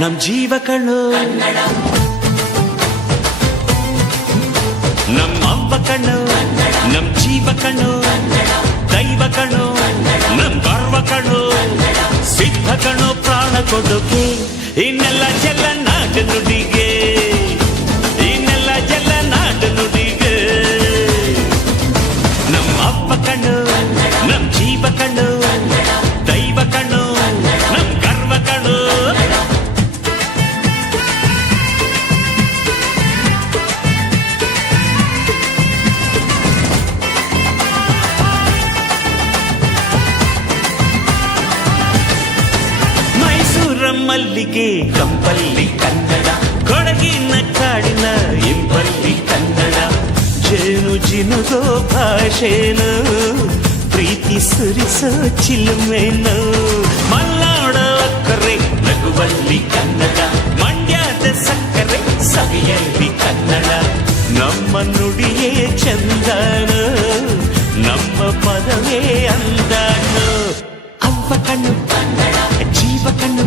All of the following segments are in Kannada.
ನಮ್ ಜೀವ ಕಣ್ಣು, ನಮ್ಮ ಅವ್ವ ಕಣ್ಣು, ನಮ್ ಜೀವ ಕಣ್ಣು, ದೈವ ಕಣ್ಣು, ನಮ್ ಗರ್ವ ಕಣ್ಣು, ಸಿದ್ಧ ಕಣ್ಣು, ಪ್ರಾಣ ಕೊಡುಗೆ, ಇನ್ನೆಲ್ಲ ಜಲ ನಾಡು ನುಡಿಗೆ, ಇನ್ನೆಲ್ಲ ಜಲ ನಾಡು ನುಡಿಗೆ. ನಮ್ಮ ಅವ್ವ ಕಣ್ಣು, ನಮ್ ಜೀವ ಕಣ್ಣು, ದೈವ ಕಣ್ಣು, ನಮ್ ಗರ್ವ ಕಣ್ಣು. ಮಲ್ಲಿಗೆ ಕಂಪಲ್ಲಿ ಕನ್ನಡ, ಕೊಡಗಿನ ಕಾಡಿನ ಇಂಪಲ್ಲಿ ಕನ್ನಡ, ಜೇನು ಜಿನುಗೋ ಭಾಷೆನು, ಪ್ರೀತಿ ಸುರಿಸೋ ಚಿಲುಮೆನು, ಮಲ್ನಾಡೋ ಕರೆ ನಗುವಲ್ಲಿ ಕನ್ನಡ, ಮಂಡ್ಯದ ಸಕ್ಕರೆ ಸವಿಯಲ್ಲಿ ಕನ್ನಡ, ನಮ್ಮ ನುಡಿಯೇ ಚಂದನು, ನಮ್ಮ ಪದವೇ ಅಂದನು. ಅವ್ವ ಕಣ್ಣು, ಜೀವ ಕಣ್ಣು,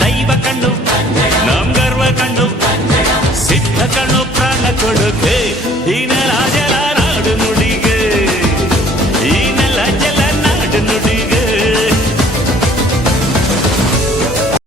ದೈವ ಕಣ್ಣು, ನಮ್ ಗರ್ವ ಕಣ್ಣು, ಸಿದ್ಧ ಕಣ್ಣು, ಪ್ರಾಣ ಕೊಡುಗೆ.